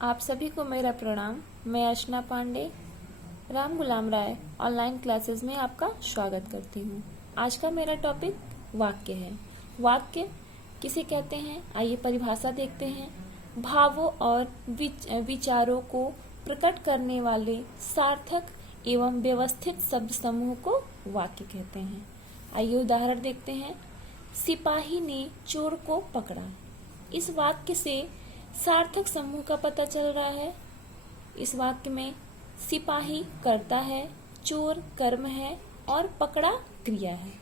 आप सभी को मेरा प्रणाम। मैं अर्चना पांडे राम गुलाम राय ऑनलाइन क्लासेस में आपका स्वागत करती हूँ। आज का मेरा टॉपिक वाक्य है। वाक्य किसे कहते हैं, आइए परिभाषा देखते हैं। भावों और विचारों को प्रकट करने वाले सार्थक एवं व्यवस्थित शब्द समूह को वाक्य कहते हैं। आइए उदाहरण देखते हैं। सिपाही ने चोर को पकड़ा। इस वाक्य से सार्थक समूह का पता चल रहा है। इस वाक्य में सिपाही कर्ता है, चोर कर्म है और पकड़ा क्रिया है।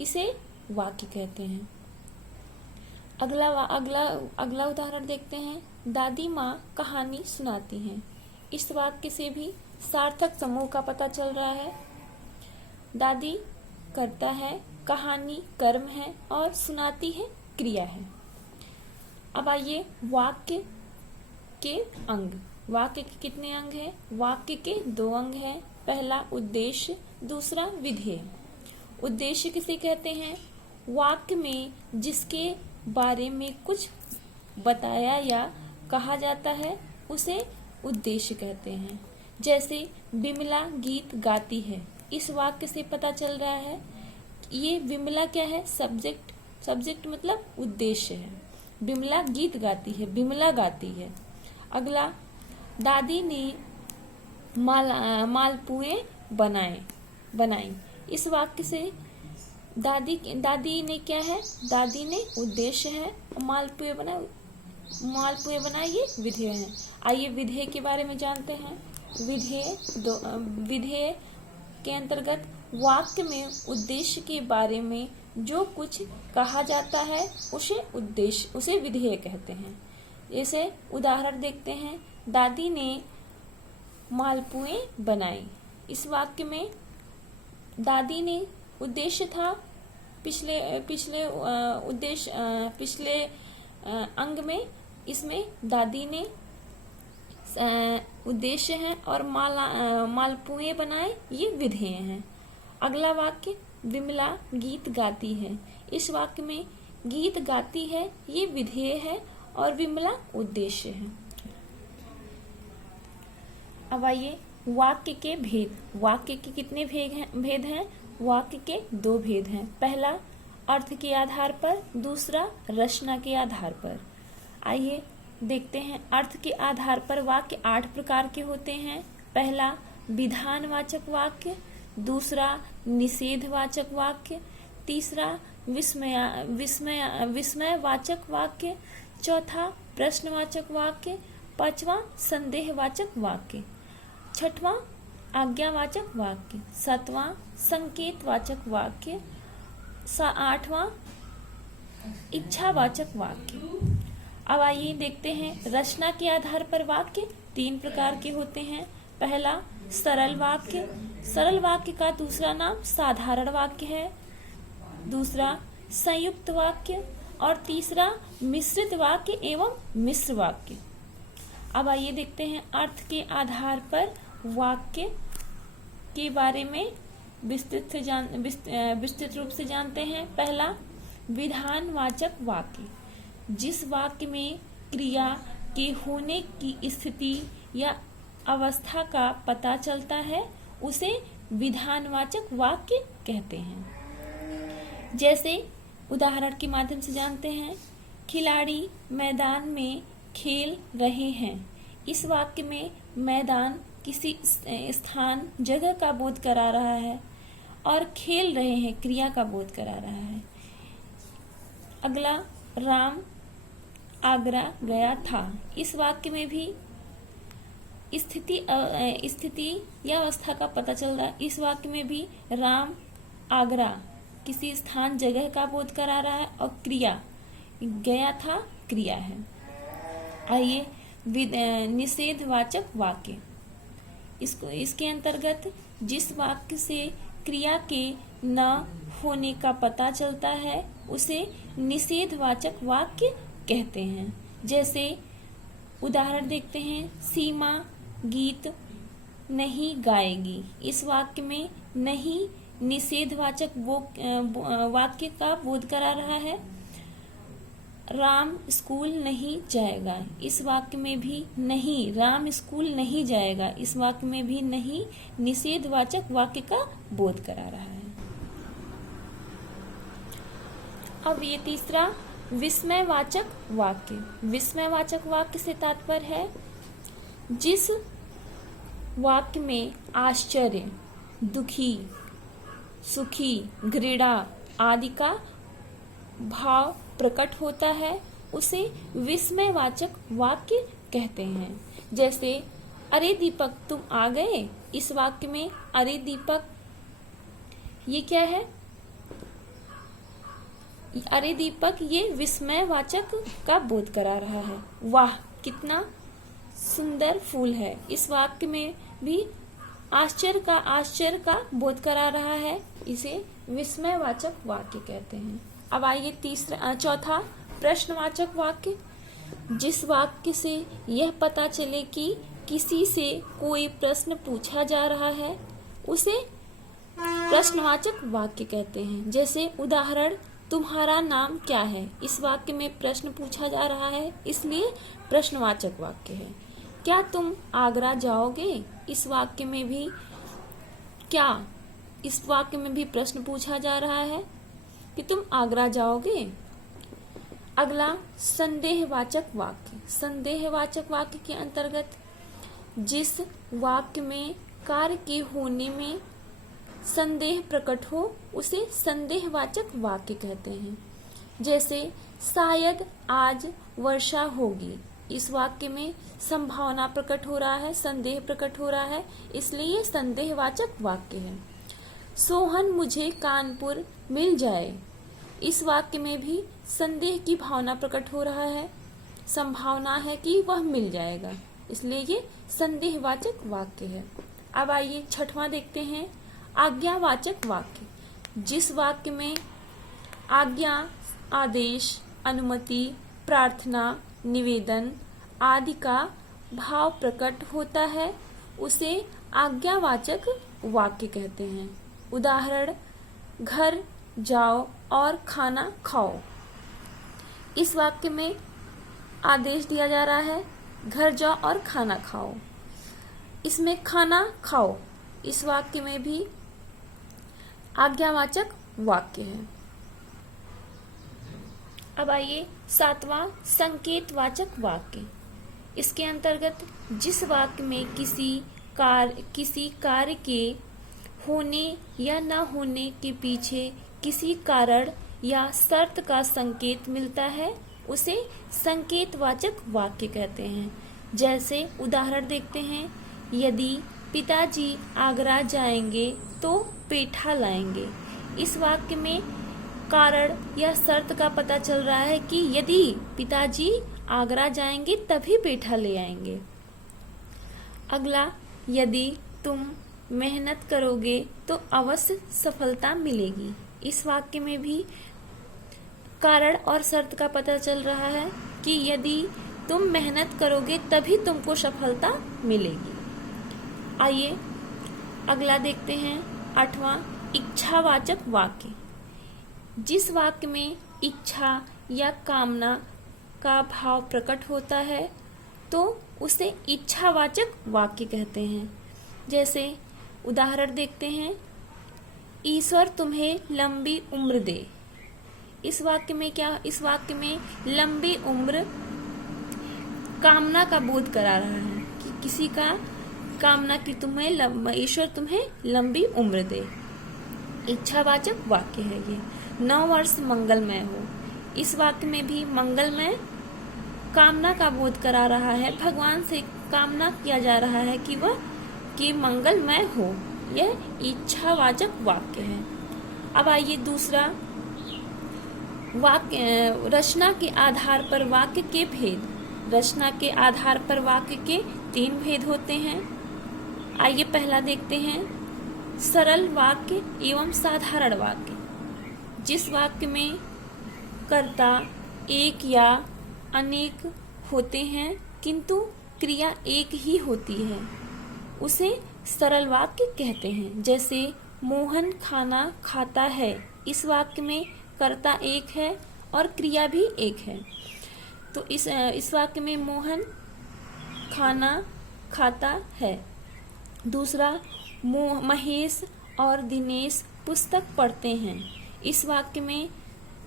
इसे वाक्य कहते हैं। अगला उदाहरण देखते हैं। दादी माँ कहानी सुनाती हैं। इस वाक्य से भी सार्थक समूह का पता चल रहा है। दादी कर्ता है, कहानी कर्म है और सुनाती है क्रिया है। अब आइए वाक्य के अंग। वाक्य के कितने अंग हैं? वाक्य के 2 अंग हैं। पहला उद्देश्य, दूसरा विधेय। उद्देश्य किसे कहते हैं? वाक्य में जिसके बारे में कुछ बताया या कहा जाता है उसे उद्देश्य कहते हैं। जैसे विमला गीत गाती है। इस वाक्य से पता चल रहा है ये विमला क्या है? सब्जेक्ट मतलब उद्देश्य है। विमला गीत गाती है, विमला गाती है। अगला, दादी ने मालपुए बनाई। इस वाक्य से दादी ने क्या है? दादी ने उद्देश्य है। मालपुए बनाए ये विधेय है। आइए विधेय के बारे में जानते हैं। विधेय के अंतर्गत वाक्य में उद्देश्य के बारे में जो कुछ कहा जाता है उसे विधेय कहते हैं। जैसे उदाहरण देखते हैं। दादी ने मालपुए बनाई। इस वाक्य में दादी ने उद्देश्य था। पिछले अंग में इसमें दादी ने उद्देश्य है और मालपुए बनाए ये विधेय हैं। अगला वाक्य, विमला गीत गाती है। इस वाक्य में गीत गाती है ये विधेय है और विमला उद्देश्य है। अब आइए वाक्य के भेद। वाक्य के कितने भेद हैं? वाक्य के 2 भेद हैं। पहला अर्थ के आधार पर, दूसरा रचना के आधार पर। आइए देखते हैं। अर्थ के आधार पर वाक्य 8 प्रकार के होते हैं। पहला विधानवाचक वाक्य, दूसरा निषेधवाचक वाक्य, तीसरा विस्मयवाचक वाक्य, चौथा प्रश्नवाचक वाक्य, पांचवा संदेहवाचक वाक्य, छठवां आज्ञावाचक वाक्य, सातवां संकेतवाचक वाक्य, आठवां इच्छावाचक वाक्य। अब आइए देखते हैं। रचना के आधार पर वाक्य 3 प्रकार के होते हैं। पहला सरल वाक्य। सरल वाक्य का दूसरा नाम साधारण वाक्य है। दूसरा संयुक्त वाक्य और तीसरा मिश्रित वाक्य एवं मिश्र वाक्य। अब आइए देखते हैं। अर्थ के आधार पर वाक्य के बारे में विस्तृत रूप से जानते हैं। पहला विधानवाचक वाक्य। जिस वाक्य में क्रिया के होने की स्थिति या अवस्था का पता चलता है उसे विधानवाचक वाक्य कहते हैं। जैसे उदाहरण के माध्यम से जानते हैं। खिलाड़ी मैदान में खेल रहे हैं। इस वाक्य में मैदान किसी स्थान, जगह का बोध करा रहा है और खेल रहे हैं क्रिया का बोध करा रहा है। अगला, राम आगरा गया था। इस वाक्य में भी स्थिति या अवस्था का पता चल रहा है। इस वाक्य में भी राम आगरा किसी स्थान, जगह का बोध करा रहा है और क्रिया गया था क्रिया है। आइए निषेधवाचक वाक्य। इसके अंतर्गत जिस वाक्य से क्रिया के न होने का पता चलता है उसे निषेधवाचक वाक्य कहते हैं। जैसे उदाहरण देखते हैं। सीमा गीत नहीं गाएगी। इस वाक्य में नहीं निषेधवाचक वाक्य का बोध करा रहा है। राम स्कूल नहीं जाएगा। इस वाक्य में भी नहीं, राम स्कूल नहीं जाएगा, इस वाक्य में भी नहीं निषेधवाचक वाक्य का बोध करा रहा है। अब ये तीसरा विस्मयवाचक वाक्य। विस्मयवाचक वाक्य से तात्पर्य है जिस वाक्य में आश्चर्य, दुखी, सुखी, घृणा आदि का भाव प्रकट होता है उसे विस्मयवाचक वाक्य कहते हैं। जैसे अरे दीपक तुम आ गए, इस वाक्य में अरे दीपक ये क्या है? अरे दीपक ये विस्मयवाचक का बोध करा रहा है। वाह कितना सुंदर फूल है, इस वाक्य में भी आश्चर्य का बोध करा रहा है, इसे विस्मयवाचक वाक्य कहते हैं। अब आइए चौथा प्रश्नवाचक वाक्य। जिस वाक्य से यह पता चले कि किसी से कोई प्रश्न पूछा जा रहा है उसे प्रश्नवाचक वाक्य कहते हैं। जैसे उदाहरण तुम्हारा नाम क्या है, इस वाक्य में प्रश्न पूछा जा रहा है इसलिए प्रश्नवाचक वाक्य है। क्या तुम आगरा जाओगे, इस वाक्य में भी इस वाक्य में भी प्रश्न पूछा जा रहा है कि तुम आगरा जाओगे। अगला संदेहवाचक वाक्य। संदेहवाचक वाक्य के अंतर्गत जिस वाक्य में कार्य के होने में संदेह प्रकट हो उसे संदेहवाचक वाक्य कहते हैं। जैसे शायद आज वर्षा होगी, इस वाक्य में संभावना प्रकट हो रहा है, संदेह प्रकट हो रहा है, इसलिए ये संदेहवाचक वाक्य है। सोहन मुझे कानपुर मिल जाए, इस वाक्य में भी संदेह की भावना प्रकट हो रहा है, संभावना है कि वह मिल जाएगा, इसलिए ये संदेहवाचक वाक्य है। अब आइए छठवां देखते हैं आज्ञावाचक वाक्य। जिस वाक्य में आज्ञा, आदेश, अनुमति, प्रार्थना, निवेदन आदि का भाव प्रकट होता है उसे आज्ञावाचक वाक्य कहते हैं। उदाहरण घर जाओ और खाना खाओ, इस वाक्य में आदेश दिया जा रहा है घर जाओ और खाना खाओ, इसमें खाना खाओ इस वाक्य में भी आज्ञावाचक वाक्य है। अब आइए सातवां संकेतवाचक वाक्य। इसके अंतर्गत जिस वाक्य में किसी कार्य के होने या न होने के पीछे किसी कारण या शर्त का संकेत मिलता है उसे संकेतवाचक वाक्य कहते हैं। जैसे उदाहरण देखते हैं, यदि पिताजी आगरा जाएंगे तो पेठा लाएंगे, इस वाक्य में कारण या शर्त का पता चल रहा है कि यदि पिताजी आगरा जाएंगे तभी पेठा ले आएंगे। अगला यदि तुम मेहनत करोगे तो अवश्य सफलता मिलेगी, इस वाक्य में भी कारण और शर्त का पता चल रहा है कि यदि तुम मेहनत करोगे तभी तुमको सफलता मिलेगी। आइए अगला देखते हैं आठवां इच्छावाचक वाक्य। जिस वाक्य में इच्छा या कामना का भाव प्रकट होता है तो उसे इच्छावाचक वाक्य कहते हैं। जैसे उदाहरण देखते हैं, ईश्वर तुम्हें लंबी उम्र दे, इस वाक्य में लंबी उम्र कामना का बोध करा रहा है कि किसी का कामना की ईश्वर तुम्हें लंबी उम्र दे, इच्छावाचक वाक्य है ये। 9 वर्ष मंगलमय हो, इस वाक्य में भी मंगलमय कामना का बोध करा रहा है, भगवान से कामना किया जा रहा है कि मंगलमय हो, यह इच्छावाचक वाक्य है। अब आइए दूसरा वाक्य रचना के आधार पर वाक्य के भेद। रचना के आधार पर वाक्य के 3 भेद होते हैं। आइए पहला देखते हैं सरल वाक्य एवं साधारण वाक्य। जिस वाक्य में कर्ता एक या अनेक होते हैं किंतु क्रिया एक ही होती है उसे सरल वाक्य कहते हैं। जैसे मोहन खाना खाता है, इस वाक्य में कर्ता एक है और क्रिया भी एक है। तो इस वाक्य में मोहन खाना खाता है। दूसरा, महेश और दिनेश पुस्तक पढ़ते हैं। इस वाक्य में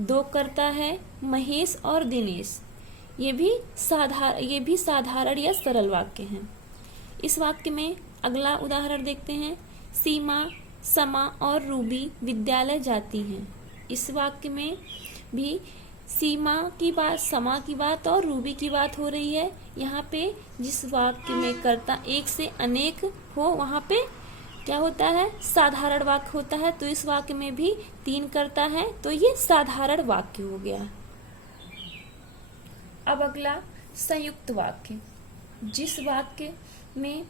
दो कर्ता है, महेश और दिनेश। ये भी साधारण या सरल वाक्य हैं। इस वाक्य में अगला उदाहरण देखते हैं। सीमा, समा और रूबी विद्यालय जाती हैं। इस वाक्य में भी सीमा की बात, समा की बात और रूबी की बात हो रही है। यहाँ पे जिस वाक्य में कर्ता एक से अनेक हो वहाँ पे क्या होता है, साधारण वाक्य होता है। तो इस वाक्य में भी तीन कर्ता है, तो ये साधारण वाक्य हो गया। अब अगला संयुक्त वाक्य। जिस वाक्य में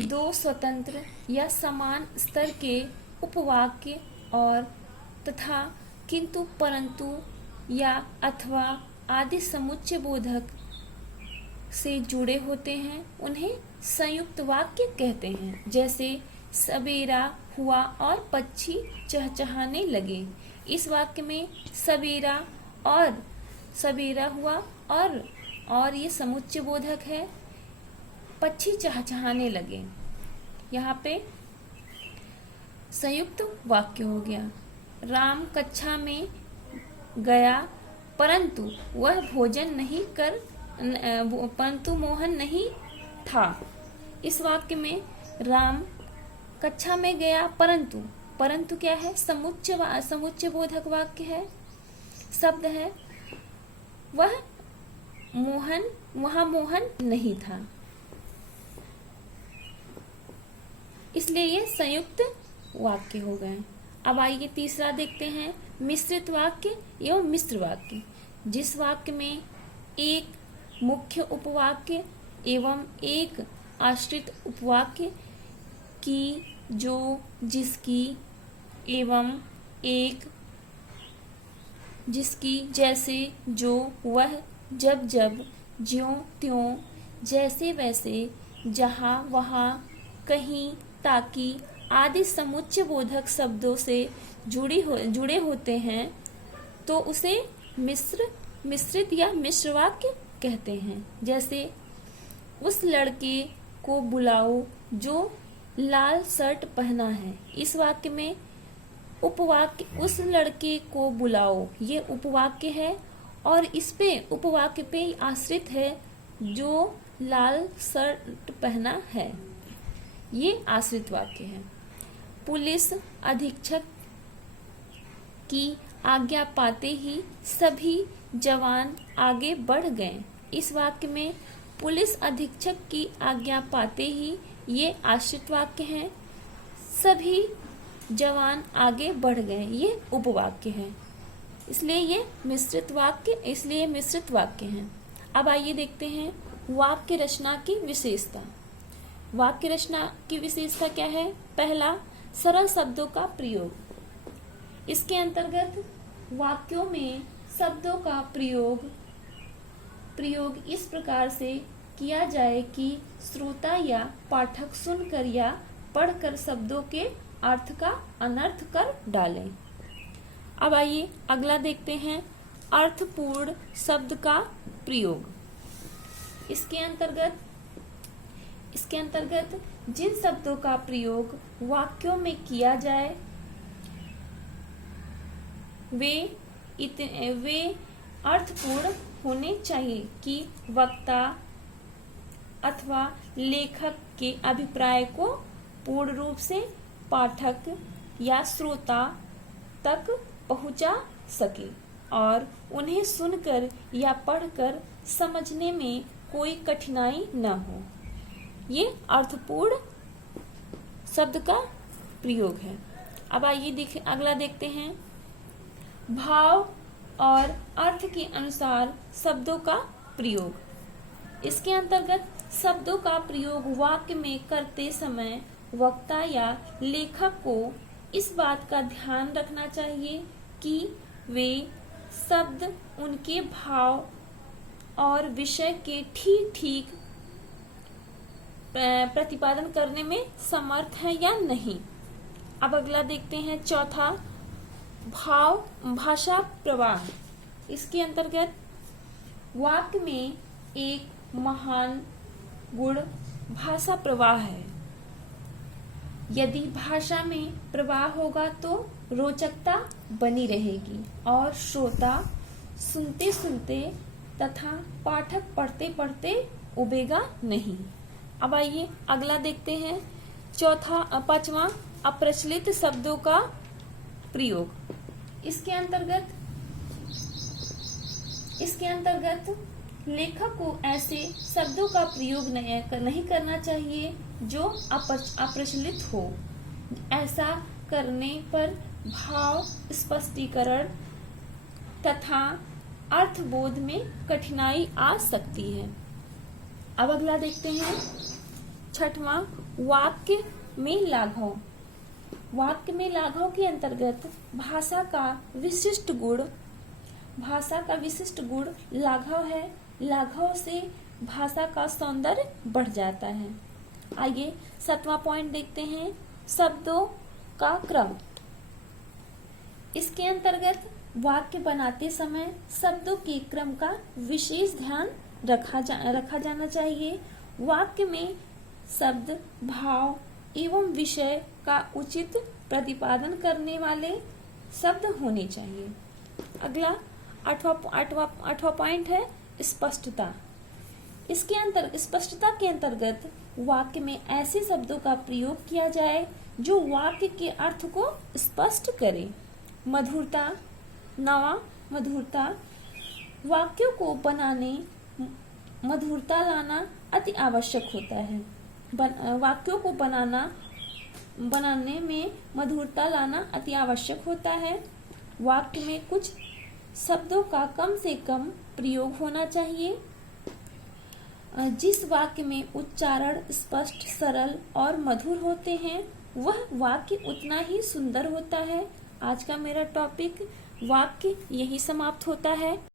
दो स्वतंत्र या समान स्तर के उपवाक्य और तथा, किंतु, परंतु या अथवा आदि समुच्चय बोधक से जुड़े होते हैं उन्हें संयुक्त वाक्य कहते हैं। जैसे सवेरा हुआ और पक्षी चहचहाने लगे। इस वाक्य में सवेरा हुआ और ये समुच्चय बोधक है। पक्षी चहचहाने लगे, यहाँ पे संयुक्त वाक्य हो गया। राम कक्षा में गया परंतु मोहन नहीं था। इस वाक्य में राम कक्षा में गया परंतु क्या है, समुच्चय बोधक वाक्य है, शब्द है। वहाँ मोहन नहीं था, इसलिए ये संयुक्त वाक्य हो गए। अब आइए तीसरा देखते हैं, मिश्रित वाक्य एवं मिश्र वाक्य। जिस वाक्य में एक मुख्य उपवाक्य एवं एक आश्रित उपवाक्य की, जो, जिसकी एवं एक, जिसकी, जैसे, जो, वह, जब जब, ज्यों त्यों, जैसे वैसे, जहाँ वहाँ, कहीं, ताकि आदि समुच्चय बोधक शब्दों से जुड़े होते हैं तो उसे मिश्रित या मिश्र वाक्य कहते हैं। जैसे उस लड़के को बुलाओ जो लाल शर्ट पहना है। इस वाक्य में उपवाक्य उस लड़के को बुलाओ ये उपवाक्य है और इस पे उपवाक्य पे आश्रित है जो लाल शर्ट पहना है, ये आश्रित वाक्य है। पुलिस अधीक्षक की आज्ञा पाते ही सभी जवान आगे बढ़ गए। इस वाक्य में पुलिस अधीक्षक की आज्ञा पाते ही ये आश्रित वाक्य है। सभी जवान आगे बढ़ गए ये उपवाक्य है, इसलिए ये मिश्रित वाक्य हैं। अब आइए देखते हैं वाक्य रचना की विशेषता। वाक्य रचना की विशेषता क्या है? पहला, सरल शब्दों का प्रयोग। इसके अंतर्गत वाक्यों में शब्दों का प्रयोग इस प्रकार से किया जाए कि श्रोता या पाठक सुनकर या पढ़कर शब्दों के अर्थ का अनर्थ कर डालें। अब आइए अगला देखते हैं अर्थपूर्ण शब्द का प्रयोग। इसके अंतर्गत जिन शब्दों का प्रयोग वाक्यों में किया जाए वे अर्थपूर्ण होने चाहिए कि वक्ता अथवा लेखक के अभिप्राय को पूर्ण रूप से पाठक या श्रोता तक पहुंचा सके और उन्हें सुनकर या पढ़कर समझने में कोई कठिनाई न हो। ये अर्थपूर्ण शब्द का प्रयोग है। अब आइए अगला देखते हैं भाव और अर्थ के अनुसार शब्दों का प्रयोग। इसके अंतर्गत शब्दों का प्रयोग वाक्य में करते समय वक्ता या लेखक को इस बात का ध्यान रखना चाहिए कि वे शब्द उनके भाव और विषय के ठीक प्रतिपादन करने में समर्थ है या नहीं। अब अगला देखते हैं चौथा, भाषा प्रवाह। इसके अंतर्गत वाक्य में एक महान गुण भाषा प्रवाह है। यदि भाषा में प्रवाह होगा तो रोचकता बनी रहेगी और श्रोता सुनते सुनते तथा पाठक पढ़ते पढ़ते उबेगा नहीं। अब आइए अगला देखते हैं। पांचवा अप्रचलित शब्दों का प्रयोग। इसके अंतर्गत लेखक को ऐसे शब्दों का प्रयोग नहीं करना चाहिए जो अप्रचलित हो। ऐसा करने पर भाव स्पष्टीकरण तथा अर्थबोध में कठिनाई आ सकती है। अब अगला देखते हैं। छठवां वाक्य में लाघव। वाक्य में लाघव के अंतर्गत भाषा का विशिष्ट गुण लाघव है। लाघव से भाषा का सौंदर्य बढ़ जाता है। आइए 7वां पॉइंट देखते हैं, शब्दों का क्रम। इसके अंतर्गत वाक्य बनाते समय शब्दों के क्रम का विशेष ध्यान रखा जाना चाहिए। वाक्य में शब्द, भाव एवं विषय का उचित प्रतिपादन करने वाले शब्द होने चाहिए। अगला आठवां पॉइंट है स्पष्टता। स्पष्टता के अंतर्गत वाक्य में ऐसे शब्दों का प्रयोग किया जाए जो वाक्य के अर्थ को स्पष्ट करे। मधुरता। मधुरता वाक्यों को मधुरता लाना अति आवश्यक होता है। वाक्यों को बनाने में मधुरता लाना अति आवश्यक होता है। वाक्य में कुछ शब्दों का कम से कम प्रयोग होना चाहिए। जिस वाक्य में उच्चारण स्पष्ट, सरल और मधुर होते हैं वह वाक्य उतना ही सुंदर होता है। आज का मेरा टॉपिक वाक्य यही समाप्त होता है।